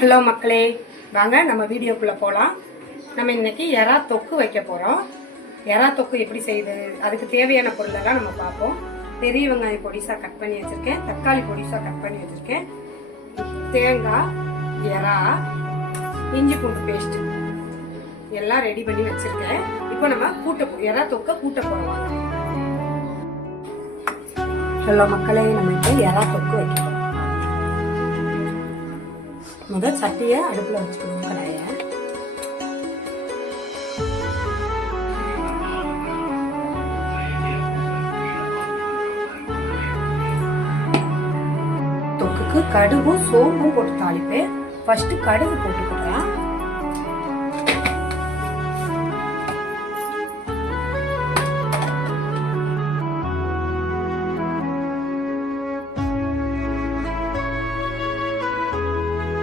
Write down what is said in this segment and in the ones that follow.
Hello மக்களே. வாங்க நம்ம வீடியோக்குள்ளே போகலாம் நம்ம இன்னைக்கு எறா தொக்கு வைக்க போகிறோம் எறா தொக்கு எப்படி செய்யுது அதுக்கு தேவையான பொருளெல்லாம் நம்ம பார்ப்போம். பெரிய வெங்காயம் பொடிசாக கட் பண்ணி வச்சுருக்கேன். தக்காளி பொடிசாக கட் பண்ணி வச்சுருக்கேன். தேங்காய் எறா இஞ்சி பூண்டு பேஸ்ட்டு எல்லாம் ரெடி பண்ணி வச்சுருக்கேன். இப்போ நம்ம கூட்ட போ- எறா தொக்கை கூட்ட போகிறோம் ஹலோ மக்களே. நம்ம இப்போ எறா தொக்கு வைக்கிறோம் முதல் சட்டியை அடுப்பில் வச்சுக்கணும் கடாயை தொக்குக்கு கடுகும் சோம்பும் போட்டு தாளிப்பேன். ஃபர்ஸ்ட் கடுகு போட்டுக்கலாம்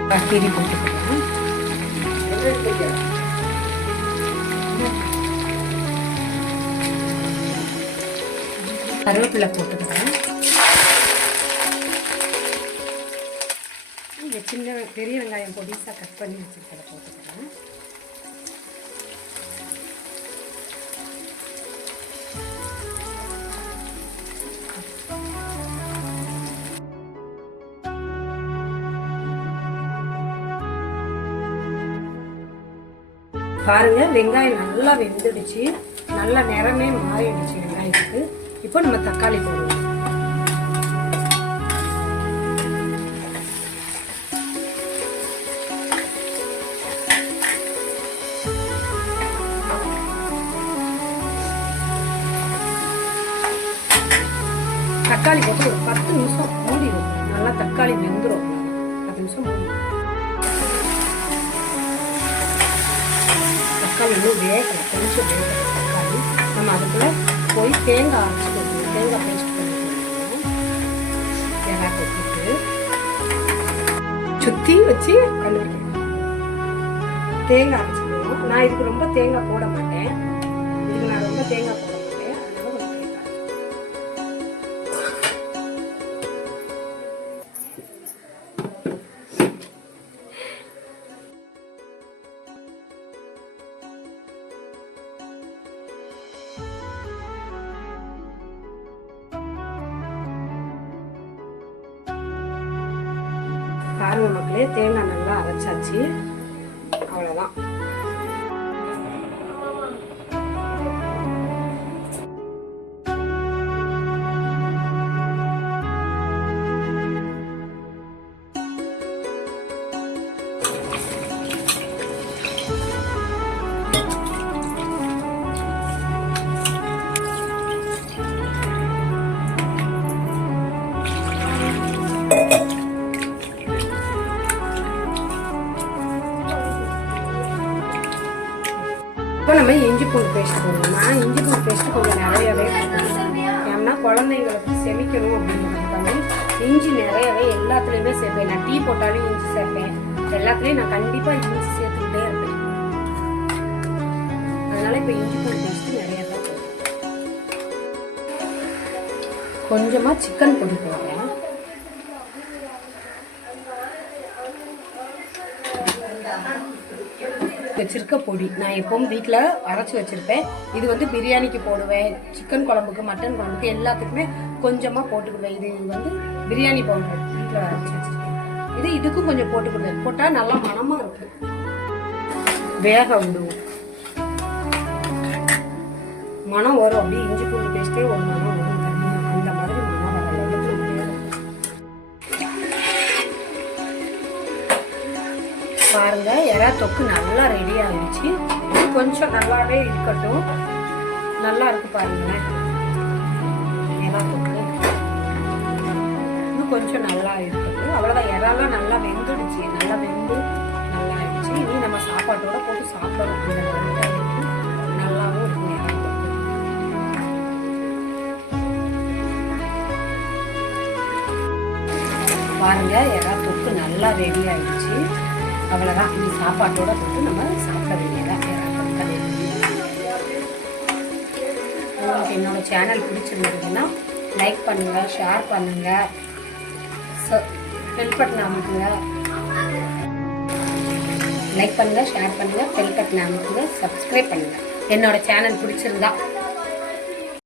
கத்திரி போட்டுக்கலாம் கருவேப்பிலை போட்டுக்கிறேன். இங்கே சின்ன பெரிய வெங்காயம் பொடிசாக கட் பண்ணி வச்சுருக்கிறத போட்டுக்கலாம் பாருங்க வெங்காயம் நல்லா வெந்துடுச்சு. நல்ல நிறமே மாறிடுச்சு வெங்காயத்துக்கு. இப்போ நம்ம தக்காளி போடுவோம் தக்காளி போட்டு ஒரு பத்து நிமிஷம் மூடி நல்லா தக்காளி வெந்துடும் பத்து நிமிஷம் மூடி தக்காளி இன்னும் வேகலை கொஞ்சம் வேகலை தக்காளி நம்ம அதுக்குள்ள போய் தேங்காய் அரைச்சி கொடுக்கணும் தேங்காய் பேஸ்ட் பண்ணி கொடுக்கணும் தேங்காய் கொட்டிட்டு சுற்றி வச்சு கண்டுபிடிக்கணும் தேங்காய் அரைச்சிக்கணும் நான் இதுக்கு ரொம்ப தேங்காய் போட மாட்டேன். இதுக்கு நான் ரொம்ப தேங்காய் போட பாருங்க மக்களே தேங்காய் நல்லா அரைச்சாச்சு. அவ்வளோதான் பூண்டு பேஸ்ட் போடணும் நான் இஞ்சி பூண்டு பேஸ்ட் கொஞ்சம் நிறையவே போடுவேன் ஏன்னா குழந்தைங்களுக்கு செமிக்கணும் அப்படிங்கிறதுக்காக இஞ்சி நிறையவே எல்லாத்துலேயுமே சேர்ப்பேன். நான் டீ போட்டாலும் இஞ்சி சேர்ப்பேன். எல்லாத்துலேயும் நான் கண்டிப்பாக இஞ்சி சேர்த்துக்கிட்டே இருப்பேன். அதனால இப்போ இஞ்சி பூண்டு பேஸ்ட் நிறைய கொஞ்சமாக சிக்கன் பொடி போடுறேன். வச்சிருக்க பொடி. நான் எப்பவும் வீட்டில் அரைச்சி வச்சிருப்பேன். இது வந்து பிரியாணிக்கு போடுவேன் சிக்கன் குழம்புக்கு மட்டன் குழம்புக்கு எல்லாத்துக்குமே கொஞ்சமாக போட்டுக்குவேன். இது வந்து பிரியாணி பவுடர் வீட்டில் அரைச்சி வச்சிருக்கேன். இது இதுக்கும் கொஞ்சம் போட்டுக்குவேன். போட்டால் நல்லா மனமாக இருக்கும். வேக விடுவோம். மனம் வரும். அப்படியே இஞ்சி பூண்டு பேஸ்ட்டே ஒரு மனம் வரும். அந்த மாதிரி மனம் வர அளவுக்கு பாருங்க தொக்கு நல்லா ரெடி ஆகிடுச்சு கொஞ்சம் நல்லாவே இருக்கட்டும். நல்லா இருக்கு பாருங்களேன். எறா தொக்கு. இன்னும் கொஞ்சம் நல்லா இருக்கட்டும். அவ்வளோதான் இறாலாம் நல்லா வெந்துடுச்சு. நல்லா வெந்து நல்லா ஆயிடுச்சு. இனி நம்ம சாப்பாட்டோட போட்டு சாப்பிடணும். இந்த நல்லாவும் இருக்கும் எறா தொக்கு. பாருங்க எறா தொக்கு நல்லா ரெடி ஆயிடுச்சு. அவ்வளோதான் இந்த சாப்பாட்டோட போட்டு நம்ம சாப்பிட வேண்டியதான் உங்களுக்கு என்னோட சேனல் பிடிச்சிருந்ததுன்னா லைக் பண்ணுங்கள் ஷேர் பண்ணுங்கள் ஹெல்ப் பட்டன் அமுக்குங்க. லைக் பண்ணுங்கள் ஷேர் பண்ணுங்கள் பெல் பட்டன் அமைக்குங்க சப்ஸ்கிரைப் பண்ணுங்கள் என்னோடய சேனல் பிடிச்சிருந்தா